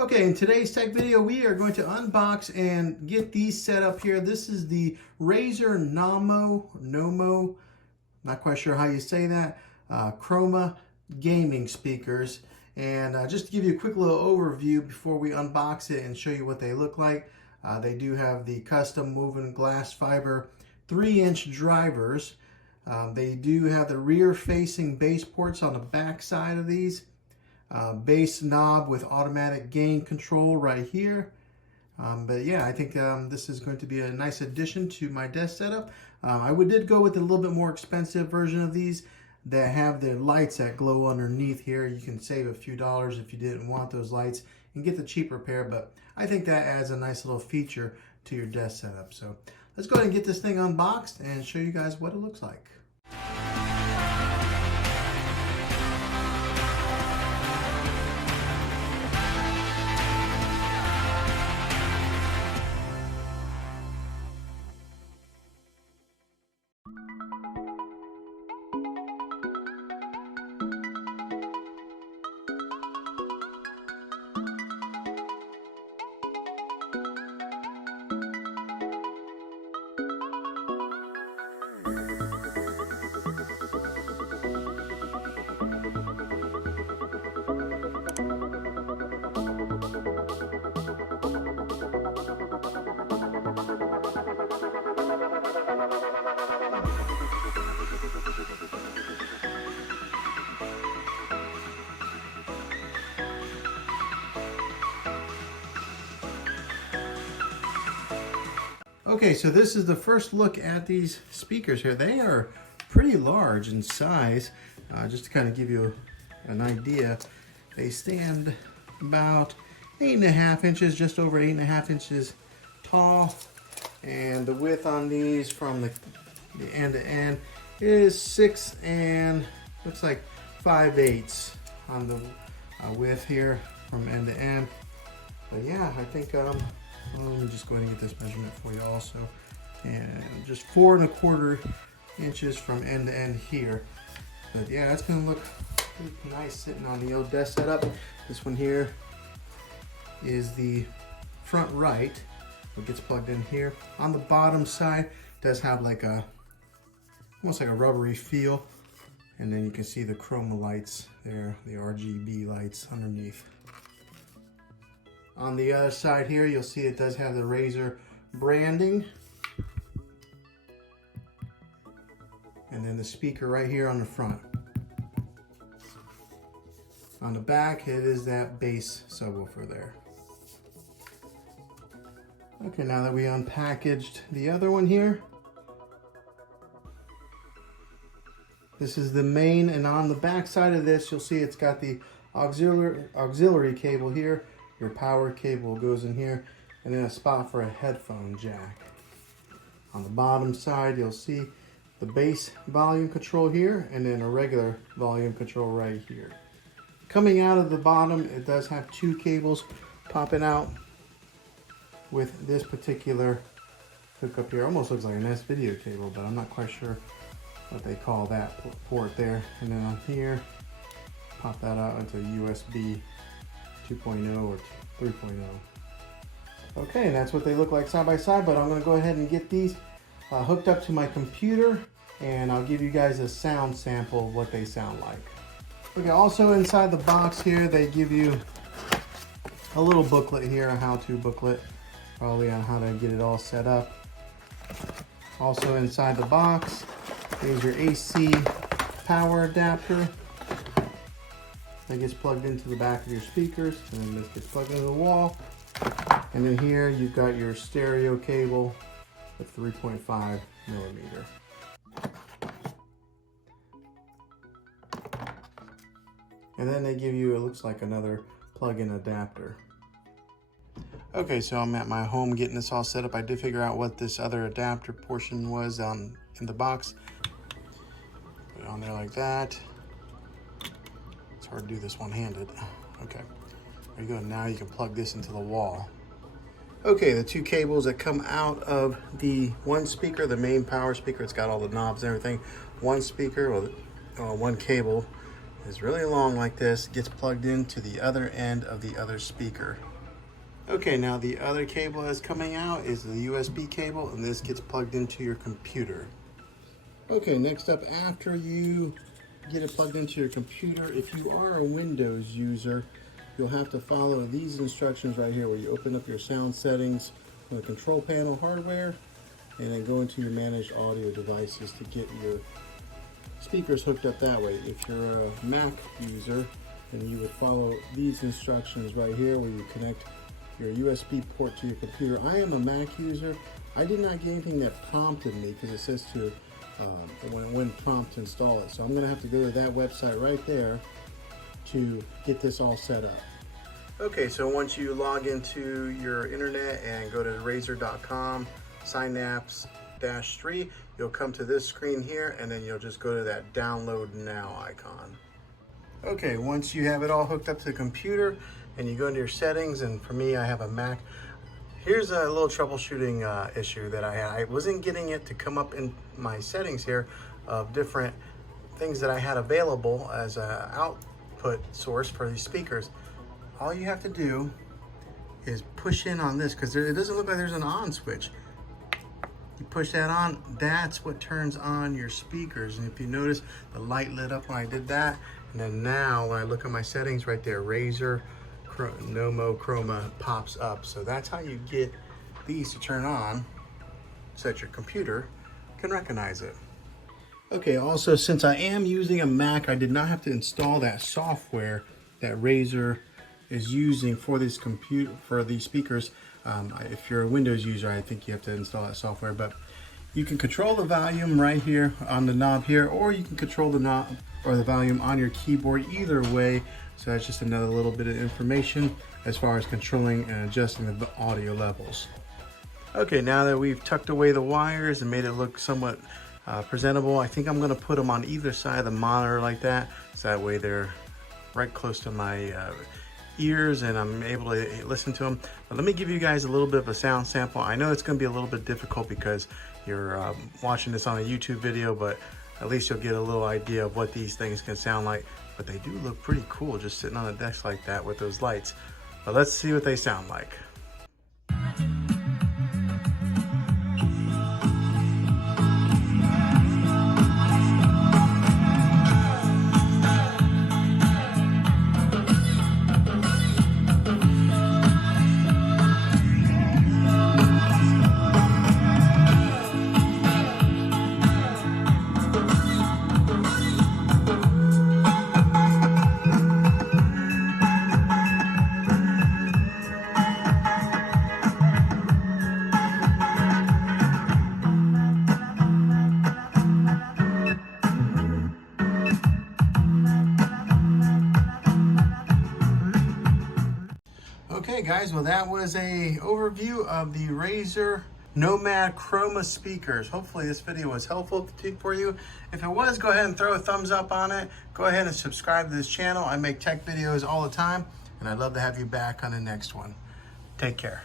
Okay, in today's tech video, we are going to unbox and get these set up here. This is the Razer Nommo, not quite sure how you say that, Chroma gaming speakers. And just to give you a quick little overview before we unbox it and show you what they look like, they do have the custom woven glass fiber 3-inch drivers. They do have the rear-facing base ports on the back side of these. Bass knob with automatic gain control right here. But yeah, I think this is going to be a nice addition to my desk setup. I did go with a little bit more expensive version of these that have the lights that glow underneath here. You can save a few dollars if you didn't want those lights and get the cheaper pair, but I think that adds a nice little feature to your desk setup. So let's go ahead and get this thing unboxed and show you guys what it looks like. Okay, so this is the first look at these speakers here. They are pretty large in size. Just to kind of give you an idea, they stand about 8.5 inches, just over 8.5 inches tall. And the width on these from the end to end is 6 and looks like 5/8 on the width here from end to end. But yeah, I think let me just go ahead and get this measurement for you also. And just 4.25 inches from end to end here. But yeah, that's gonna look pretty nice sitting on the old desk setup. This one here is the front right. It gets plugged in here. On the bottom side, it does have like almost like a rubbery feel. And then you can see the chroma lights there, the RGB lights underneath. On the other side here, you'll see it does have the Razer branding. And then the speaker right here on the front. On the back, it is that bass subwoofer there. Okay, now that we unpackaged the other one here, this is the main, and on the back side of this, you'll see it's got the auxiliary cable here. Your power cable goes in here, and then a spot for a headphone jack. On the bottom side, you'll see the bass volume control here, and then a regular volume control right here. Coming out of the bottom, it does have 2 cables popping out with this particular hookup here. Almost looks like an S-video cable, but I'm not quite sure what they call that port there. And then on here, pop that out into USB 2.0 or 3.0. Okay, and that's what they look like side by side, but I'm going to go ahead and get these hooked up to my computer, and I'll give you guys a sound sample of what they sound like. Okay, also inside the box here, they give you a little booklet here, a how-to booklet, probably on how to get it all set up. Also inside the box is your AC power adapter that gets plugged into the back of your speakers, and then this gets plugged into the wall. And then here you've got your stereo cable with 3.5 millimeter. And then they give you, it looks like another plug-in adapter. Okay, so I'm at my home getting this all set up. I did figure out what this other adapter portion was in the box. Put it on there like that. It's hard to do this one-handed. Okay, there you go. Now you can plug this into the wall. Okay, the 2 cables that come out of the one speaker, the main power speaker, it's got all the knobs and everything. One speaker, or one cable is really long like this, gets plugged into the other end of the other speaker. Okay, now the other cable that's coming out is the USB cable, and this gets plugged into your computer. Okay, next up, after you get it plugged into your computer, if you are a Windows user, you'll have to follow these instructions right here, where you open up your sound settings on the control panel hardware, and then go into your managed audio devices to get your speakers hooked up that way. If you're a Mac user, then you would follow these instructions right here, where you connect your USB port to your computer. I am a Mac user. I did not get anything that prompted me, because it says to when prompt to install it. So I'm going to have to go to that website right there to get this all set up. Okay, so once you log into your internet and go to Razer.com, Synapse-3, you'll come to this screen here, and then you'll just go to that download now icon. Okay, once you have it all hooked up to the computer and you go into your settings, and for me, I have a Mac. Here's a little troubleshooting issue that I had. I wasn't getting it to come up in my settings here of different things that I had available as an output source for these speakers. All you have to do is push in on this, because it doesn't look like there's an on switch. You push that on, that's what turns on your speakers. And if you notice, the light lit up when I did that. And then now when I look at my settings right there, Razer Nommo Chroma pops up. So that's how you get these to turn on, so that your computer can recognize it. Okay, also, since I am using a Mac, I did not have to install that software that Razer is using for this for these speakers. If you're a Windows user, I think you have to install that software, but you can control the volume right here on the knob here, or you can control the knob or the volume on your keyboard. Either way, so that's just another little bit of information as far as controlling and adjusting the audio levels. Okay, now that we've tucked away the wires and made it look somewhat presentable, I think I'm going to put them on either side of the monitor like that, so that way they're right close to my ears and I'm able to listen to them. But let me give you guys a little bit of a sound sample. I know it's going to be a little bit difficult because you're watching this on a YouTube video, but at least you'll get a little idea of what these things can sound like. But they do look pretty cool just sitting on a desk like that with those lights. But let's see what they sound like. Okay guys, well that was a overview of the Razer Nommo Chroma speakers. Hopefully this video was helpful for you. If it was, go ahead and throw a thumbs up on it. Go ahead and subscribe to this channel. I make tech videos all the time, and I'd love to have you back on the next one. Take care.